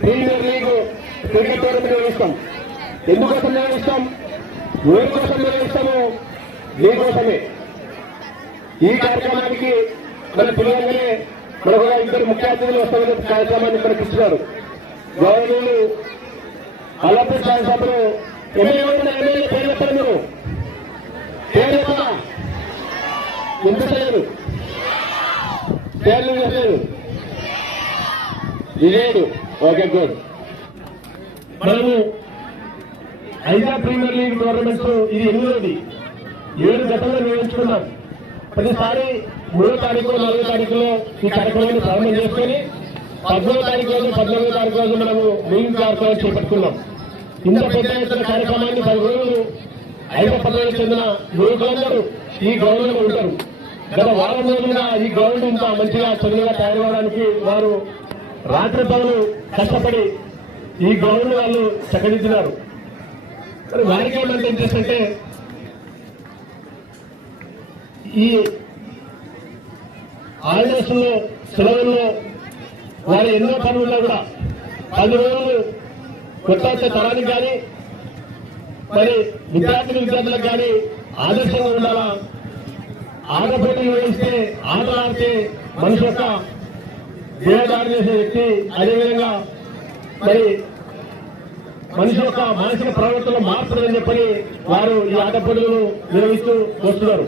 Premier league cricket tournament నిర్వహిస్తాం ఎందుకోసం నిర్వహిస్తాం ఎవరి కోసం నిర్వహిస్తాము దీనికోసమే ఈ కార్యక్రమానికి మన పిల్లలందరే మనకు కూడా ఇద్దరు ముఖ్య అతిథులు వస్తామని కార్యక్రమాన్ని ప్రకటిస్తున్నారు గౌరవులు అలపూర్ శాసనసభలో ఎమ్మెల్యే ఉన్న ఎమ్మెల్యే పేరు చెప్పండి మీరు పేరు చెప్పరా ఎంత చేయరు? పేర్లు చెప్పలేదు విజయుడు ఓకే గుడ్. మనము ఐదా ప్రీమియర్ లీగ్ టోర్నమెంట్స్ ఇది ఎనిమిదోది ఏడు గతంలో నిర్వహించుకున్నాం. ప్రతిసారి మూడో తారీఖు నాలుగో తారీఖులో ఈ కార్యక్రమాన్ని ప్రారంభం చేసుకొని పద్నాలుగు తారీఖు రోజు పద్నాలుగో తారీఖు రోజు మనము ముగింపు కార్యక్రమం చేపట్టుకున్నాం. ఇంత పెద్ద ఎత్తున కార్యక్రమాన్ని పది రోజులు ఐదో పదవులకు చెందిన యువకులందరూ ఈ గౌరవంలో ఉంటారు. గత వారం రోజులుగా ఈ గ్రౌండ్ ఇంత మంచిగా చదువుగా తయారవడానికి వారు రాత్రి పనులు కష్టపడి ఈ గ్రౌండ్ వాళ్ళు చక్కదిద్దినారు. మరి వారికి ఏమంటే ఇంట్రెస్ట్ అంటే ఈ హాలిడేస్ సెలవుల్లో వారు ఎన్నో పనులు ఉన్నా కూడా పది రోజులు కొత్త వచ్చే తరానికి కానీ మరి విద్యార్థులు విద్యార్థులకు కానీ ఆదర్శంగా ఉండాలా? ఆట పోటీలు నిర్వహిస్తే మనిషి యొక్క దేహదాడి చేసే వ్యక్తి అదేవిధంగా మరి మనిషి యొక్క మానసిక ప్రవర్తనలో మార్పుదని చెప్పని వారు ఈ ఆటపడులను నిర్వహిస్తూ వస్తున్నారు.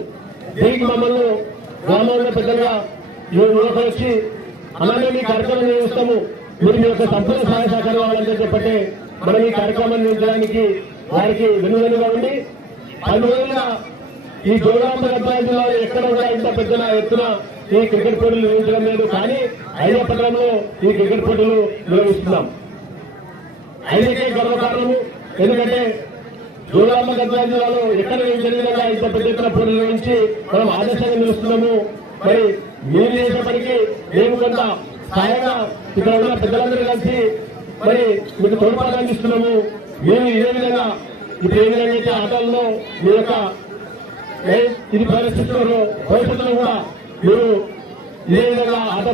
దీనికి మమ్మల్ని గ్రామంలో పెద్దలుగా యువ- యువకులు వచ్చి అలానే మీ కార్యక్రమం నిర్వహిస్తాము మీరు మీ యొక్క సంపూర్ణ సహాయ సహకారం కావాలని చెప్పంటే మనం ఈ కార్యక్రమాన్ని నిర్వహించడానికి వారికి వెనువెనుగా ఉండి అందువల్ల ఈ జోగాంబ జిల్లాలో ఎక్కడ కూడా ఇంత పెద్ద ఎత్తున ఈ క్రికెట్ పోటీలు నిర్వహించడం లేదు. కానీ ఐదపట్నంలో ఈ క్రికెట్ పోటీలు నిర్వహిస్తున్నాం. ఐదుకే గర్వకారణము ఎందుకంటే జోగాంబ గద్వాల జిల్లాలో ఎక్కడ నిర్వహించిన విధంగా ఇంత పెద్ద ఎత్తున పోటీలు నిర్వహించి మనం ఆదర్శంగా నిలుస్తున్నాము. మరి మీరు చేసేపటికి మేము కొంత సాయంగా ఇక్కడ ఉన్న పెద్దలందరూ కలిసి మరి మీకు తోడ్పాటు అందిస్తున్నాము. మేము ఇదే విధంగా ఇప్పుడు ఏ విధంగా అయితే ఆటల్లో మీ యొక్క ఇది పరిస్థితుల్లో భవిష్యత్తులో కూడా మీరు ఇదే విధంగా ఆట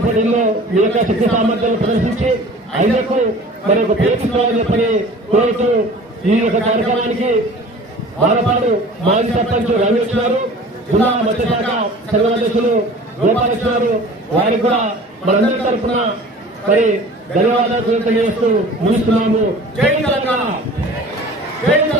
మీ యొక్క శక్తి సామర్థ్యాలు ప్రదర్శించి ఐదకు మరి ఒక పేర్చుకోవాలని చెప్పని కోరుతూ ఈ యొక్క కార్యక్రమానికి వారపాడు మాజీ సర్పంచ్ రమేష్ గారు జిల్లా మత్స్యశాఖ సంఘ అధ్యక్షులు గోపాలకృష్ణ గారు వారికి కూడా మనందరి తరఫున మరి ధన్యవాదాలు తెలియజేస్తూ ముగిస్తున్నాము. జై తెలంగాణ! జై తెలంగాణ!